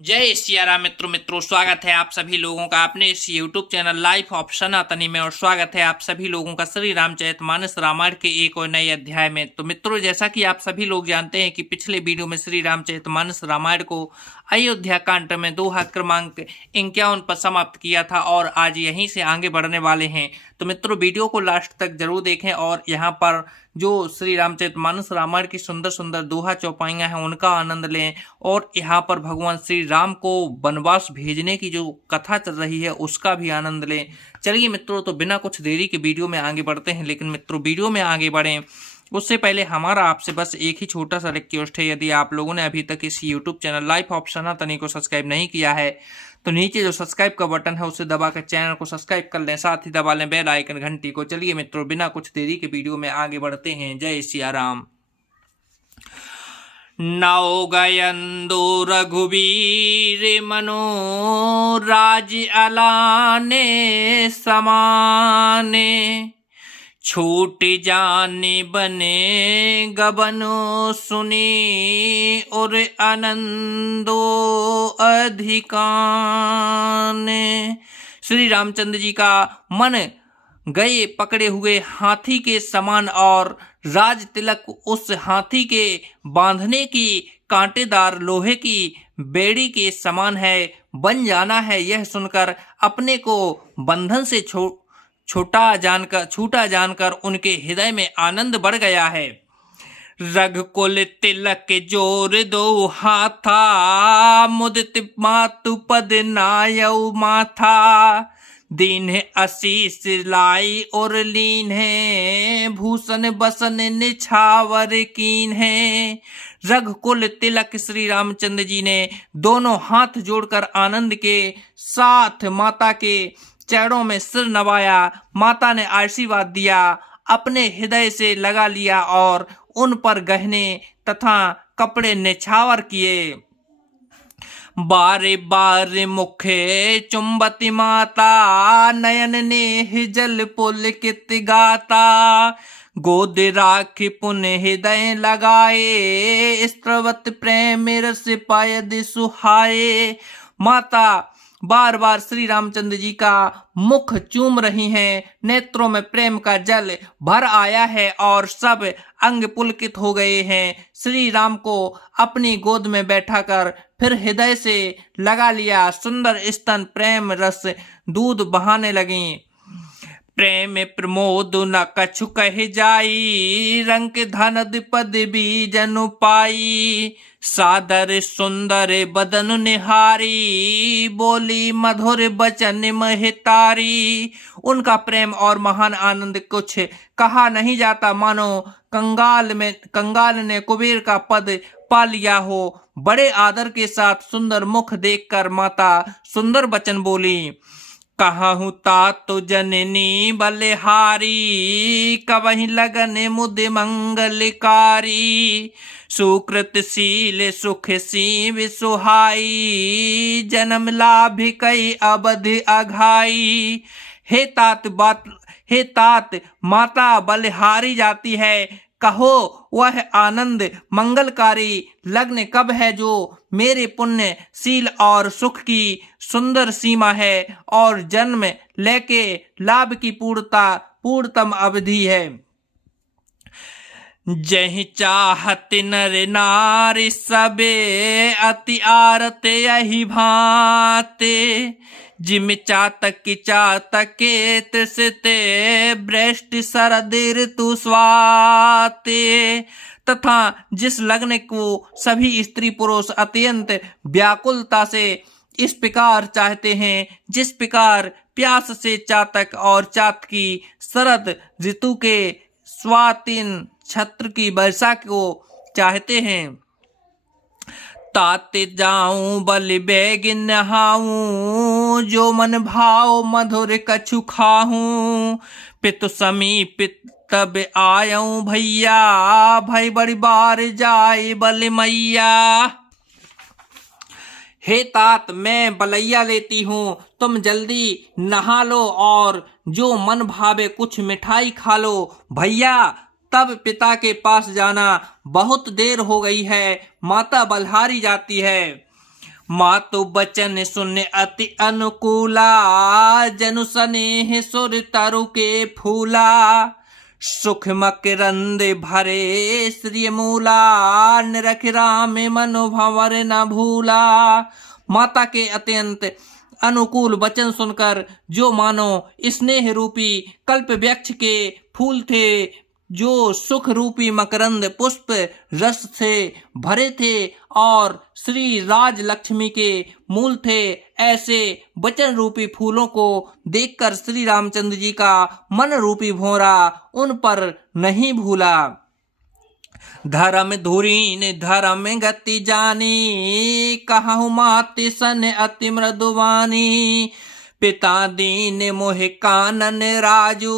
जय सिया राम मित्रों स्वागत है आप सभी लोगों का अपने इस YouTube चैनल लाइफ ऑफ सनातनी में। और स्वागत है आप सभी लोगों का श्री रामचरितमानस रामायण के एक और नए अध्याय में। तो मित्रों, जैसा कि आप सभी लोग जानते हैं कि पिछले वीडियो में श्री रामचरितमानस रामायण को अयोध्या कांड में दोहा क्रमांक 51 पर समाप्त किया था और आज यहीं से आगे बढ़ने वाले हैं। तो मित्रों, वीडियो को लास्ट तक जरूर देखें और यहाँ पर जो श्री रामचरितमानस रामायण की सुंदर सुंदर दोहा चौपाइयाँ हैं उनका आनंद लें। और यहाँ पर भगवान श्री राम को वनवास भेजने की जो कथा चल रही है उसका भी आनंद लें। चलिए मित्रों, तो बिना कुछ देरी के वीडियो में आगे बढ़ते हैं। लेकिन मित्रों, वीडियो में आगे बढ़ें उससे पहले हमारा आपसे बस एक ही छोटा सा रिक्वेस्ट है। यदि आप लोगों ने अभी तक इस यूट्यूब चैनल लाइफ ऑफ सनातनी को सब्सक्राइब नहीं किया है तो नीचे जो सब्सक्राइब का बटन है उसे दबाकर चैनल को सब्सक्राइब कर लें, साथ ही दबा लें बेल आइकन घंटी को। चलिए मित्रों, बिना कुछ देरी के वीडियो में आगे बढ़ते हैं। जय सिया राम। नौ गयंदो रघुवीर मनो राज अलाने समाने, छूट जाने बने गबनो सुनी और आनंदो अधिकाने। श्री रामचंद्र जी का मन गए पकड़े हुए हाथी के समान और राज तिलक उस हाथी के बांधने की कांटेदार लोहे की बेड़ी के समान है, बन जाना है। यह सुनकर अपने को बंधन से छूटा जानकर उनके हृदय में आनंद बढ़ गया है। रघुकुल तिलक जोर दो हाथा, मुदित मातु पद नायऊ माथा, दीन है आशीष लाई और लीन है, भूषण बसन निछावर कीन है। रघुकुल तिलक श्री रामचंद्र जी ने दोनों हाथ जोड़कर आनंद के साथ माता के चरणों में सिर नवाया। माता ने आशीर्वाद दिया, अपने हृदय से लगा लिया और उन पर गहने तथा कपड़े निछावर किए। बारे बारे मुखे चुंबती माता, नयन नेह जल पुलकित गाता, गोद राखी पुण्य हृदय लगाए, स्त्रवत प्रेम रस पायद सुहाए। माता बार बार श्री रामचंद्र जी का मुख चूम रही हैं, नेत्रों में प्रेम का जल भर आया है और सब अंग पुलकित हो गए हैं। श्री राम को अपनी गोद में बैठाकर फिर हृदय से लगा लिया। सुंदर स्तन प्रेम रस दूध बहाने लगी। प्रेम प्रमोद न कछु कह जाई, रंग धन पद बीजनु पाई, सादर सुंदर बदन निहारी, बोली मधुर बचन महतारी। उनका प्रेम और महान आनंद कुछ कहा नहीं जाता, मानो कंगाल ने कुबेर का पद पा लिया हो। बड़े आदर के साथ सुंदर मुख देखकर माता सुंदर वचन बोली। कहूँ तातो जननी बलिहारी, कवहीं लगन मुद मंगलकारी, सुकृतशील सुख सीव सुहाई, जन्म लाभ कई अवध अघाई। हे तात माता बलिहारी जाती है, कहो वह आनंद मंगलकारी लग्न कब है जो मेरे पुण्य शील और सुख की सुंदर सीमा है और जन्म लेके लाभ की पूर्णतम अवधि है। जहि चाहत नर नारी सबे, अति आरत यही भाते, जिम चातक त्रिसते, ब्रेष्ट शरदिर तु स्वाते। तथा जिस लग्न को सभी स्त्री पुरुष अत्यंत व्याकुलता से इस प्रकार चाहते हैं जिस प्रकार प्यास से चातक और चात की शरद ऋतु के स्वातिन छत्र की वर्षा को चाहते हैं। ताते जाऊं बल बेग नहाऊं, जो मन भाव मधुर कछु खाऊं, पितु समीप तब आयऊं भैया, भई बड़ी बार जाए बल मैया। हे तात, मैं बलैया लेती हूँ, तुम जल्दी नहा लो और जो मन भावे कुछ मिठाई खा लो। भैया, तब पिता के पास जाना, बहुत देर हो गई है। माता बलहारी जाती है। मातु बचन सुन अति अनुकूला, जनु स्नेह सुर तरु के फूला। सुख मकरंद भरे श्री मूला, निरख राम मनु भंवर न भूला। माता के अत्यंत अनुकूल वचन सुनकर जो मानो स्नेह रूपी कल्प वृक्ष के फूल थे, जो सुख रूपी मकरंद पुष्प रस से भरे थे और श्री राज लक्ष्मी के मूल थे, ऐसे वचन रूपी फूलों को देखकर श्री रामचंद्र जी का मन रूपी भौरा उन पर नहीं भूला। धर्म धुरीन धर्म गति जानी, कहूँ माति सन अति मृदुवानी। पिता दीन मोहि कानन राजू,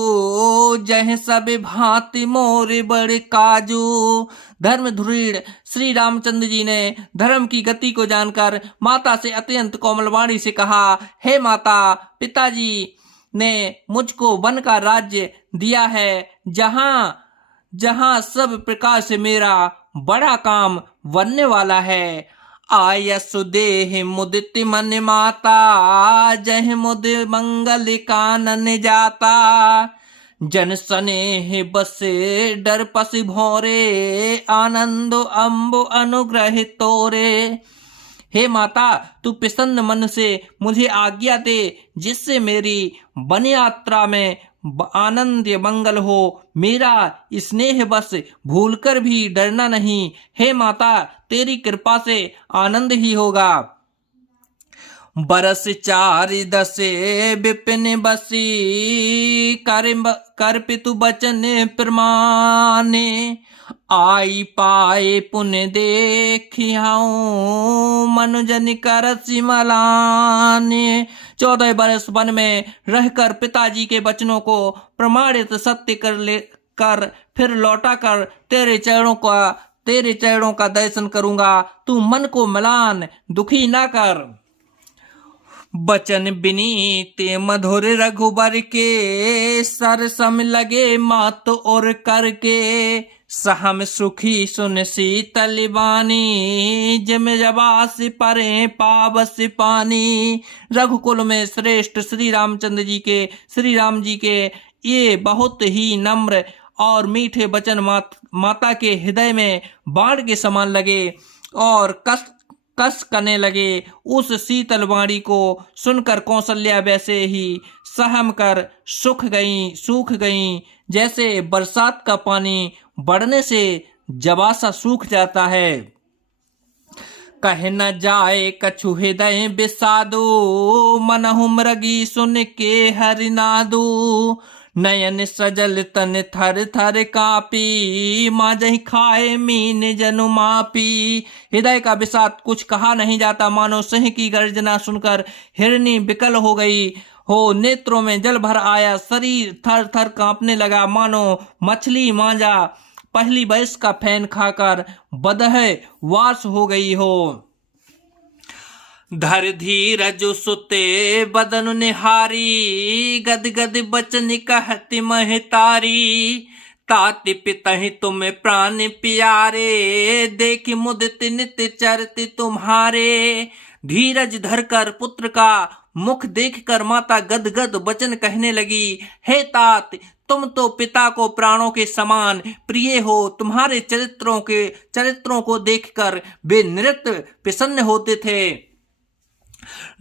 जह सब भांति मोर बड़ काजू। धर्म धुरीण श्री रामचंद्र जी ने धर्म की गति को जानकर माता से अत्यंत कोमलवाणी से कहा, हे माता, पिताजी ने मुझको वन का राज्य दिया है, जहां सब प्रकार से मेरा बड़ा काम बनने वाला है। आयसु देह मुदित मन माता, जह मुद मंगल कानन जाता। जन स्नेह बसे डर पसि भौरे, आनंद अम्बु अनुग्रह तोरे। हे माता, तू प्रसन्न मन से मुझे आज्ञा दे, जिससे मेरी वन यात्रा में आनंद मंगल हो। मेरा स्नेह बस भूलकर भी डरना नहीं। हे माता, तेरी कृपा से आनंद ही होगा। बरस 4 दसे विपिन बसी, कर पितु बचन प्रमाणे। आई पाए पुण्य देखियाऊं, मनुजन करसि मलाने। 14 बरस वन में रहकर पिताजी के वचनों को प्रमाणित सत्य कर फिर लौटा कर तेरे चरणों का दर्शन करूंगा। तू मन को मलान दुखी ना कर। बचन विनीत मधुर रघुबर के, सर सम लगे मात और करके। सहम सुखी सुन शीतल बानी, जिम जबास परे पावस पानी। रघुकुल में श्रेष्ठ श्री राम जी के ये बहुत ही नम्र और मीठे वचन माता के हृदय में बाण के समान लगे और कस करने लगे। उस शीतल वाणी को सुनकर कौशल्या वैसे ही सहम कर सूख गईं, जैसे बरसात का पानी बढ़ने से जबासा सूख जाता है। कह न जाए कछु हृदय विषादु, मनहु मृगी सुन के हरिनादु। नयन सजल तन थर थर कापी, माजहि खाए मीन जनु मापी। हृदय का विषाद कुछ कहा नहीं जाता, मानो सिंह की गर्जना सुनकर हिरनी विकल हो गई हो। नेत्रों में जल भर आया, शरीर थर थर कांपने लगा, मानो मछली मांजा पहली बरस का फैन खाकर बदह वास हो गई हो। धर धीरज सुते बदन निहारी, गद गद बचन कहति महतारी। ताति पितहि तुम प्राण प्यारे, देखि मुदित नित चरति तुम्हारे। धीरज धरकर पुत्र का मुख देखकर माता गदगद वचन कहने लगी, हे तात, तुम तो पिता को प्राणों के समान प्रिय हो। तुम्हारे चरित्रों को देखकर वे नृत्य प्रसन्न होते थे।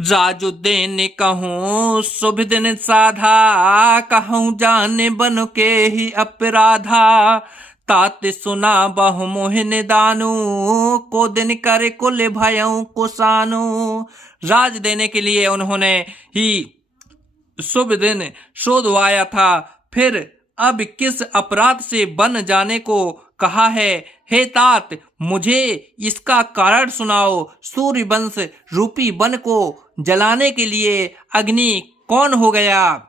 राजुद्दीन कहूँ शुभ दिन साधा, कहूँ जाने बन के ही अपराधा। तात सुना बहु मोहिन दानु, को दिन करे कुल भयं कुसानु। राज देने के लिए उन्होंने ही शुभ दिन शोधवाया था, फिर अब किस अपराध से बन जाने को कहा है। हे तात, मुझे इसका कारण सुनाओ। सूर्य वंश रूपी वन को जलाने के लिए अग्नि कौन हो गया।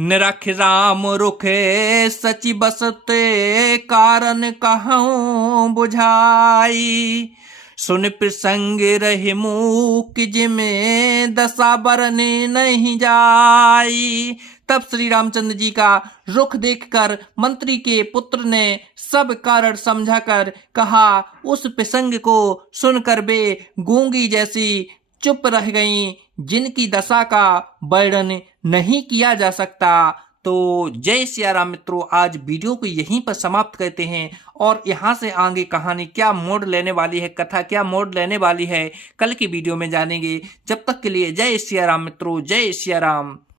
निरख राम रुखे सचि बसते, कारण कहूँ बुझाई। सुन प्रसंग रहे मूक जिमे, दशा बरने नहीं जाई। तब श्री रामचंद्र जी का रुख देखकर मंत्री के पुत्र ने सब कारण समझाकर कहा। उस प्रसंग को सुनकर वे गूंगी जैसी चुप रह गईं, जिनकी दशा का वर्णन नहीं किया जा सकता। तो जय सिया राम मित्रों, आज वीडियो को यहीं पर समाप्त करते हैं और यहाँ से आगे कहानी क्या मोड़ लेने वाली है, कथा क्या मोड़ लेने वाली है, कल की वीडियो में जानेंगे। जब तक के लिए जय सिया राम मित्रों, जय सिया राम।